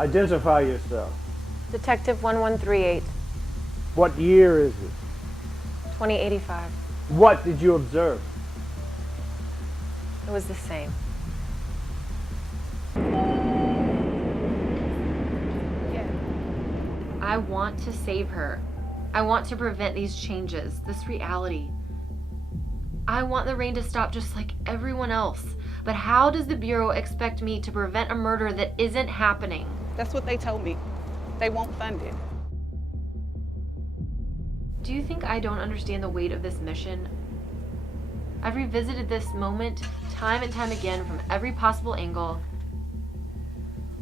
Identify yourself. Detective 1138, What year is it? 2085. What did you observe? It was the same. I want to save her. I want to prevent these changes, this reality. I want the rain to stop just like everyone else. But how does the Bureau expect me to prevent a murder that isn't happening? That's what they told me. They won't fund it. Do you think I don't understand the weight of this mission? I've revisited this moment time and time again from every possible angle.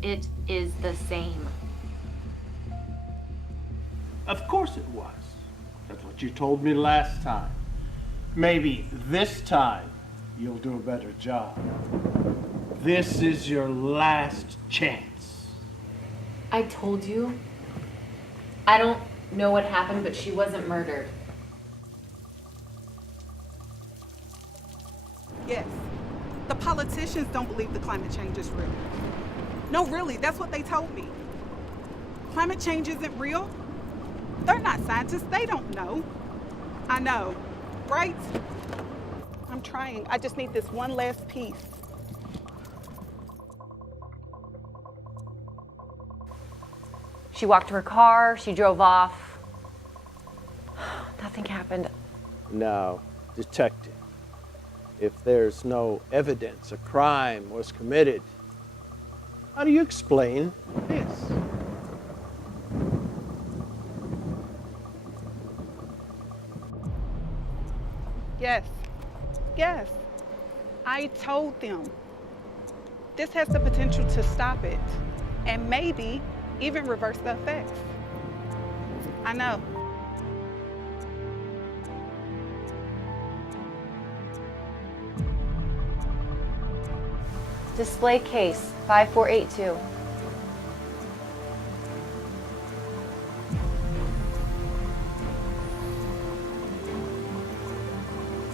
It is the same. Of course it was. That's what you told me last time. Maybe this time you'll do a better job. This is your last chance. I told you. I don't know what happened, but she wasn't murdered. Yes. The politicians don't believe the climate change is real. No, really, that's what they told me. Climate change isn't real? They're not scientists, they don't know. I know, right? I'm trying, I just need this one last piece. She walked to her car, she drove off. Nothing happened. Now, detective, if there's no evidence a crime was committed, how do you explain this? Yes, I told them. This has the potential to stop it, and maybe even reverse the effects. I know. Display case 5482.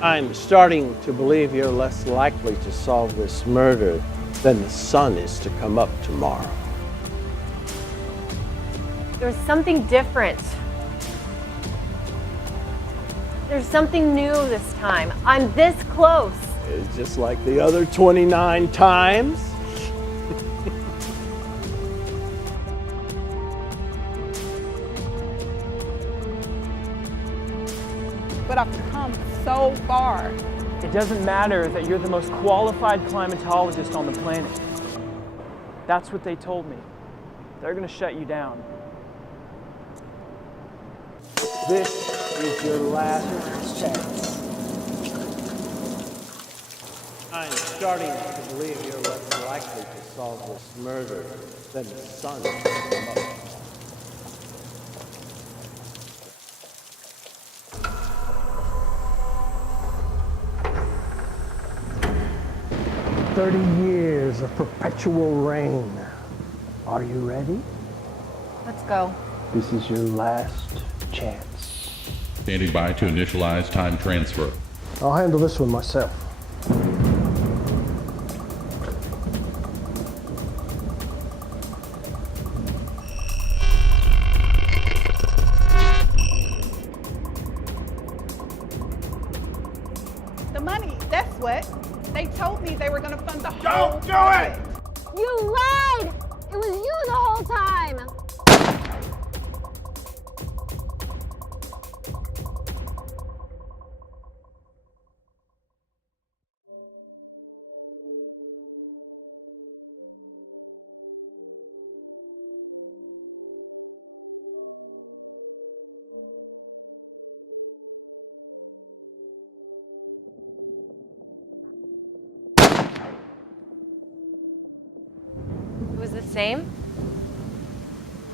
I'm starting to believe you're less likely to solve this murder than the sun is to come up tomorrow. There's something different. There's something new this time. I'm this close. It's just like the other 29 times. But I've come so far. It doesn't matter that you're the most qualified climatologist on the planet. That's what they told me. They're gonna shut you down. This is your last chance. I'm starting to believe you're less likely to solve this murder than the sun is to come up tomorrow. 30 years of perpetual rain. Are you ready? Let's go. This is your last chance. Standing by to initialize time transfer. I'll handle this one myself. The money, that's what. They told me they were gonna fund the Don't whole do it! You lied! It was you the whole time! Same?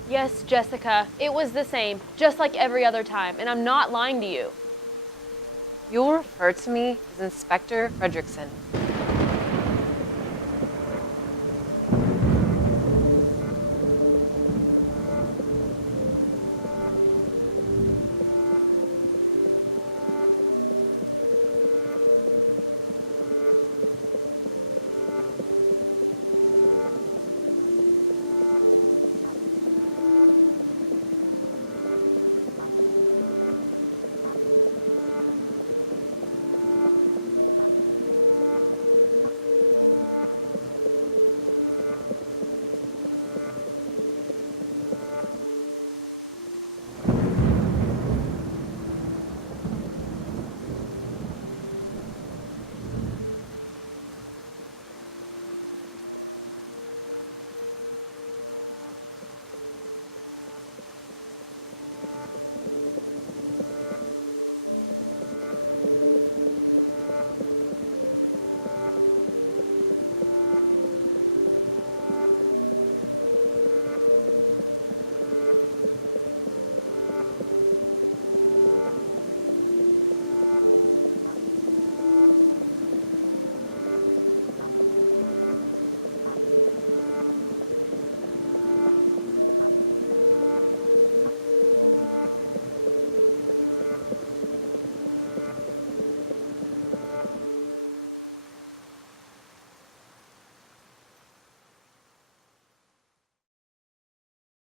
Yes, Jessica, it was the same, just like every other time, and I'm not lying to you. You'll refer to me as Inspector Frederickson.